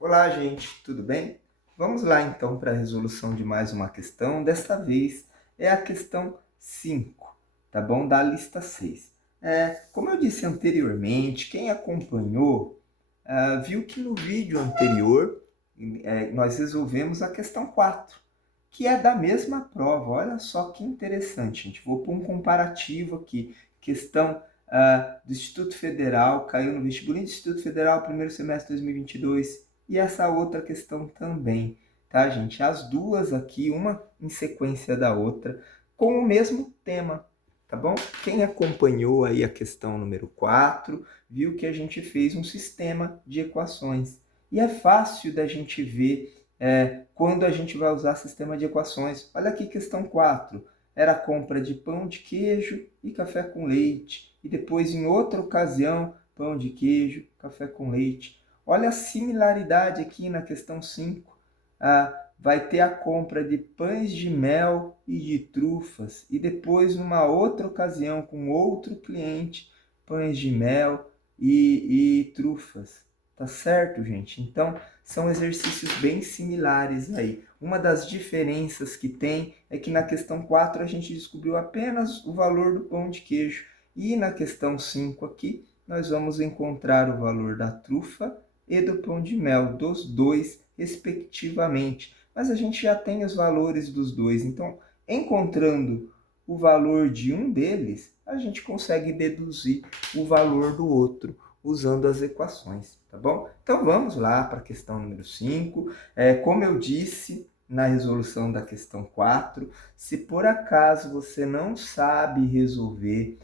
Olá, gente, tudo bem? Vamos lá então para a resolução de mais uma questão. Desta vez é a questão 5, tá bom? Da lista 6. Como eu disse anteriormente, quem acompanhou viu que no vídeo anterior nós resolvemos a questão 4, que é da mesma prova. Olha só que interessante, gente. Vou pôr um comparativo aqui. Questão do Instituto Federal, caiu no vestibulinho do Instituto Federal, primeiro semestre de 2022, e essa outra questão também, tá, gente? As duas aqui, uma em sequência da outra, com o mesmo tema, tá bom? Quem acompanhou aí a questão número 4 viu que a gente fez um sistema de equações. E é fácil da gente ver quando a gente vai usar sistema de equações. Olha aqui questão 4. Era a compra de pão de queijo e café com leite. E depois, em outra ocasião, pão de queijo, café com leite. Olha a similaridade aqui na questão 5. Vai ter a compra de pães de mel e de trufas. E depois, numa outra ocasião, com outro cliente, pães de mel e trufas. Tá certo, gente? Então, são exercícios bem similares aí. Uma das diferenças que tem é que na questão 4 a gente descobriu apenas o valor do pão de queijo. E na questão 5 aqui, nós vamos encontrar o valor da trufa e do pão de mel, dos dois, respectivamente. Mas a gente já tem os valores dos dois, então, encontrando o valor de um deles, a gente consegue deduzir o valor do outro, usando as equações, tá bom? Então, vamos lá para a questão número 5. Como eu disse na resolução da questão 4, se por acaso você não sabe resolver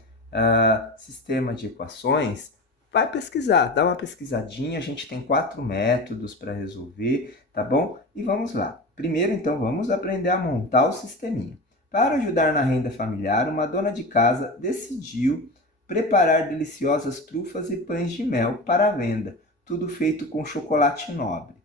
sistema de equações, vai pesquisar, dá uma pesquisadinha. A gente tem 4 métodos para resolver, tá bom? E vamos lá. Primeiro, então, vamos aprender a montar o sisteminha. Para ajudar na renda familiar, uma dona de casa decidiu preparar deliciosas trufas e pães de mel para a venda, tudo feito com chocolate nobre.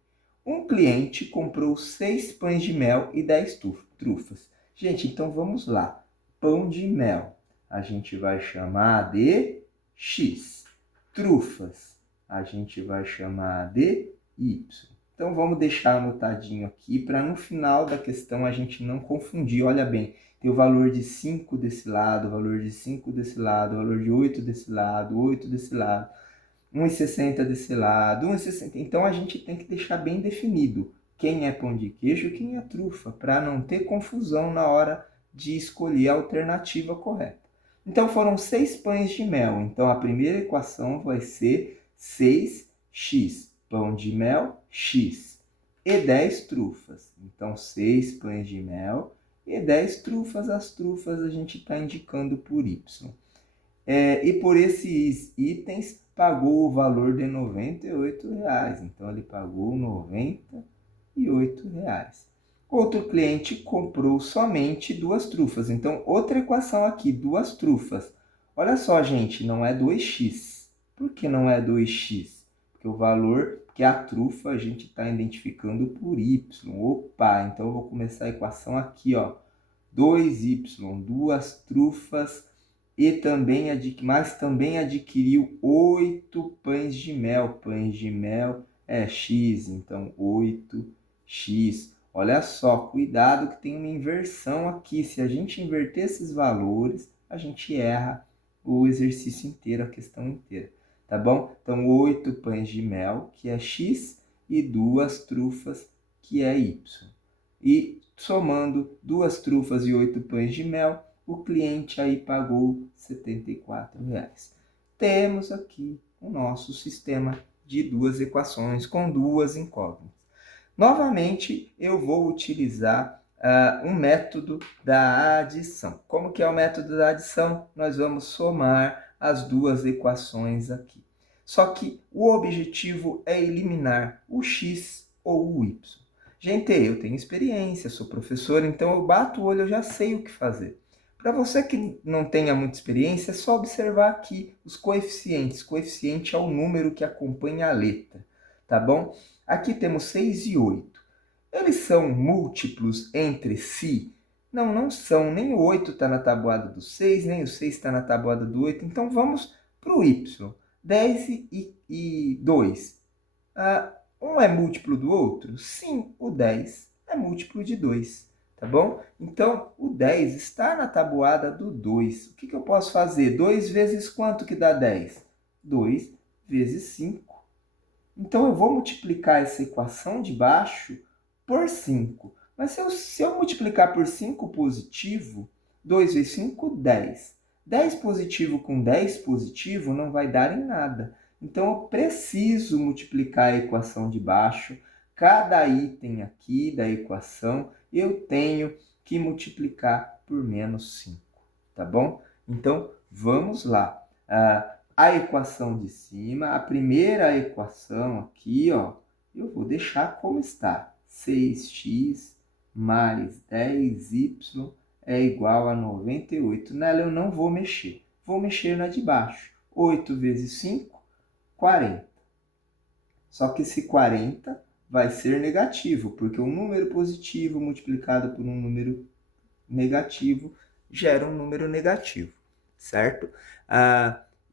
Um cliente comprou 6 pães de mel e 10 trufas. Gente, então vamos lá. Pão de mel a gente vai chamar de X. Trufas a gente vai chamar de Y. Então vamos deixar anotadinho aqui para no final da questão a gente não confundir. Olha bem, tem o valor de 5 desse lado, o valor de 5 desse lado, o valor de 8 desse lado, 8 desse lado, 1,60 desse lado, 1,60. Então a gente tem que deixar bem definido quem é pão de queijo e quem é trufa, para não ter confusão na hora de escolher a alternativa correta. Então foram 6 pães de mel. Então a primeira equação vai ser 6x, pão de mel, x, e 10 trufas. Então 6 pães de mel e 10 trufas. As trufas a gente está indicando por y. E por esses itens pagou o valor de R$ 98. Então ele pagou R$ 98. Outro cliente comprou somente 2 trufas. Então, outra equação aqui, 2 trufas. Olha só, gente, não é 2x. Por que não é 2x? Porque o valor, porque a trufa a gente está identificando por y. Opa, então eu vou começar a equação aqui, ó. 2y, 2 trufas, mas também adquiriu 8 pães de mel. Pães de mel é x, então 8x. Olha só, cuidado que tem uma inversão aqui. Se a gente inverter esses valores, a gente erra o exercício inteiro, a questão inteira. Tá bom? Então, 8 pães de mel, que é x, e 2 trufas, que é y. E somando 2 trufas e 8 pães de mel, o cliente aí pagou R$ 74. Temos aqui o nosso sistema de duas equações com duas incógnitas. Novamente, eu vou utilizar um método da adição. Como que é o método da adição? Nós vamos somar as duas equações aqui. Só que o objetivo é eliminar o x ou o y. Gente, eu tenho experiência, sou professor, então eu bato o olho, eu já sei o que fazer. Para você que não tenha muita experiência, é só observar aqui os coeficientes. Coeficiente é o número que acompanha a letra, tá bom? Aqui temos 6 e 8. Eles são múltiplos entre si? Não, não são. Nem o 8 está na tabuada do 6, nem o 6 está na tabuada do 8. Então vamos para o y. 10 e 2. Um é múltiplo do outro? Sim, o 10 é múltiplo de 2, tá bom? Então, o 10 está na tabuada do 2. O que eu posso fazer? 2 vezes quanto que dá 10? 2 vezes 5. Então, eu vou multiplicar essa equação de baixo por 5. Mas se eu multiplicar por 5 positivo, 2 vezes 5, 10. 10 positivo com 10 positivo não vai dar em nada. Então, eu preciso multiplicar a equação de baixo. Cada item aqui da equação, eu tenho que multiplicar por menos 5, tá bom? Então, vamos lá. A equação de cima, a primeira equação aqui, ó, eu vou deixar como está. 6x mais 10y é igual a 98. Nela eu não vou mexer. Vou mexer na de baixo. 8 vezes 5, 40. Só que esse 40 vai ser negativo, porque um número positivo multiplicado por um número negativo gera um número negativo, certo?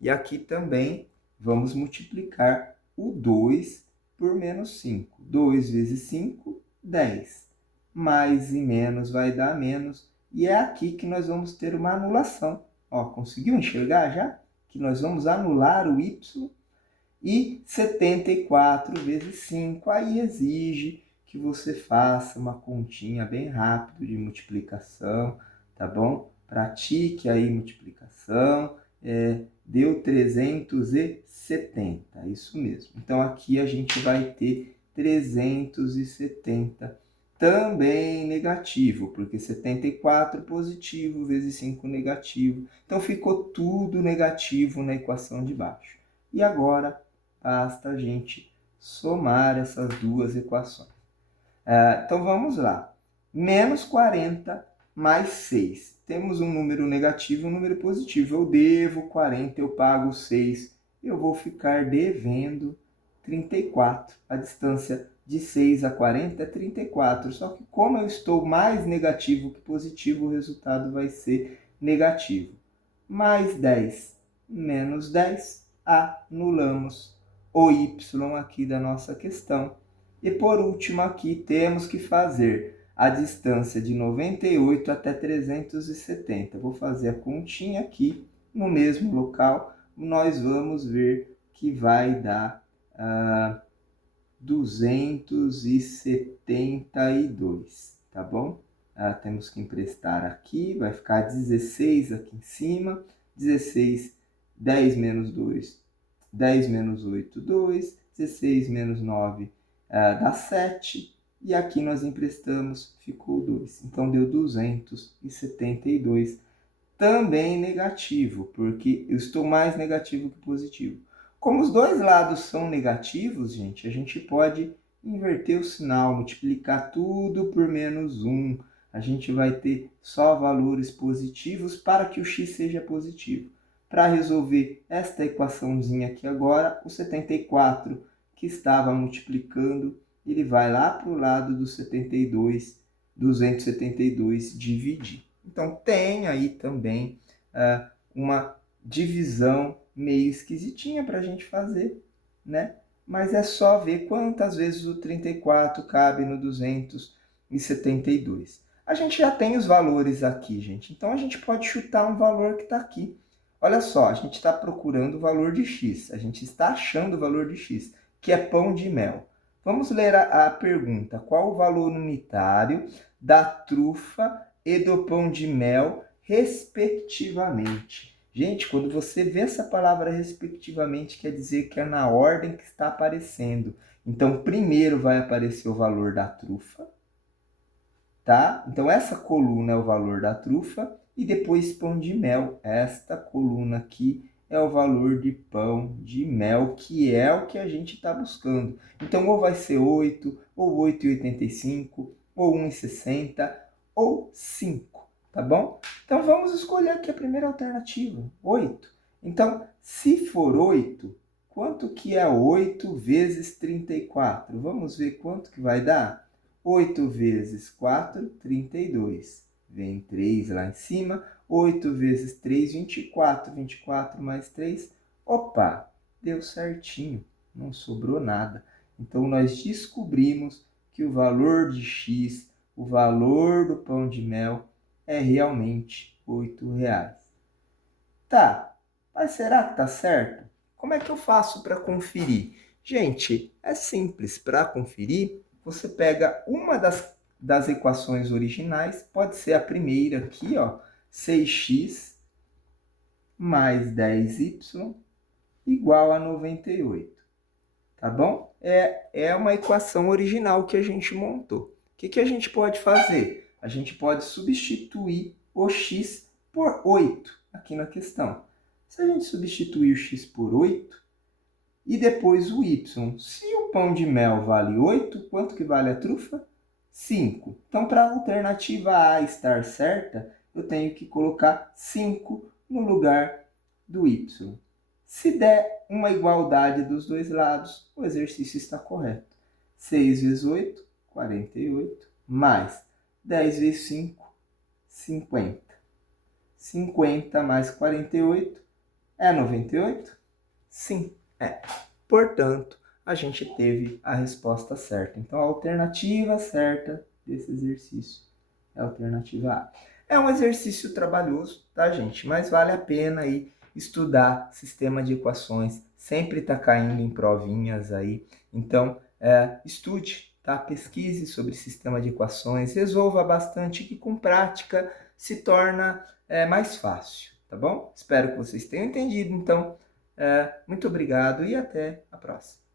E aqui também vamos multiplicar o 2 por menos 5. 2 vezes 5, 10. Mais e menos vai dar menos. E é aqui que nós vamos ter uma anulação. Ó, conseguiu enxergar já? Que nós vamos anular o y. E 74 vezes 5, aí exige que você faça uma continha bem rápido de multiplicação, tá bom? Pratique aí multiplicação, deu 370, isso mesmo. Então, aqui a gente vai ter 370, também negativo, porque 74 positivo vezes 5 negativo. Então, ficou tudo negativo na equação de baixo. E agora, basta a gente somar essas duas equações. Então, vamos lá. Menos 40 mais 6. Temos um número negativo e um número positivo. Eu devo 40, eu pago 6. Eu vou ficar devendo 34. A distância de 6 a 40 é 34. Só que como eu estou mais negativo que positivo, o resultado vai ser negativo. Mais 10 menos 10, anulamos o y aqui da nossa questão. E por último aqui temos que fazer a distância de 98 até 370. Vou fazer a continha aqui no mesmo local. Nós vamos ver que vai dar 272, tá bom? Temos que emprestar aqui, vai ficar 16 aqui em cima. 16, 10 menos 2, 10 menos 8, 2, 16 menos 9 dá 7, e aqui nós emprestamos, ficou 2. Então, deu 272, também negativo, porque eu estou mais negativo que positivo. Como os dois lados são negativos, gente, a gente pode inverter o sinal, multiplicar tudo por menos 1. A gente vai ter só valores positivos para que o x seja positivo. Para resolver esta equaçãozinha aqui agora, o 74 que estava multiplicando, ele vai lá para o lado do 272 dividir. Então, tem aí também uma divisão meio esquisitinha para a gente fazer, né? Mas é só ver quantas vezes o 34 cabe no 272. A gente já tem os valores aqui, gente. Então, a gente pode chutar um valor que está aqui. Olha só, a gente está procurando o valor de x. A gente está achando o valor de x, que é pão de mel. Vamos ler a pergunta. Qual o valor unitário da trufa e do pão de mel, respectivamente? Gente, quando você vê essa palavra respectivamente, quer dizer que é na ordem que está aparecendo. Então, primeiro vai aparecer o valor da trufa, tá? Então, essa coluna é o valor da trufa e depois pão de mel. Esta coluna aqui é o valor de pão de mel, que é o que a gente está buscando. Então, ou vai ser 8, ou 8,85, ou 1,60, ou 5, tá bom? Então, vamos escolher aqui a primeira alternativa, 8. Então, se for 8, quanto que é 8 vezes 34? Vamos ver quanto que vai dar? 8 vezes 4, 32. Vem 3 lá em cima. 8 vezes 3, 24. 24 mais 3. Opa, deu certinho. Não sobrou nada. Então, nós descobrimos que o valor de x, o valor do pão de mel, é realmente R$ 8,00. Tá, mas será que tá certo? Como é que eu faço para conferir? Gente, é simples. Para conferir, você pega uma das equações originais, pode ser a primeira aqui, ó, 6x mais 10y igual a 98, tá bom? É uma equação original que a gente montou. O que a gente pode fazer? A gente pode substituir o x por 8 aqui na questão. Se a gente substituir o x por 8 e depois o y, se o pão de mel vale 8, quanto que vale a trufa? 5. Então, para a alternativa A estar certa, eu tenho que colocar 5 no lugar do y. Se der uma igualdade dos dois lados, o exercício está correto. 6 vezes 8, 48, mais 10 vezes 5, 50. 50 mais 48 é 98? Sim, é. Portanto, a gente teve a resposta certa. Então, a alternativa certa desse exercício é a alternativa A. É um exercício trabalhoso, tá, gente? Mas vale a pena aí estudar sistema de equações. Sempre está caindo em provinhas aí. Então, estude, tá? Pesquise sobre sistema de equações. Resolva bastante, que com prática se torna mais fácil, tá bom? Espero que vocês tenham entendido. Então, muito obrigado e até a próxima.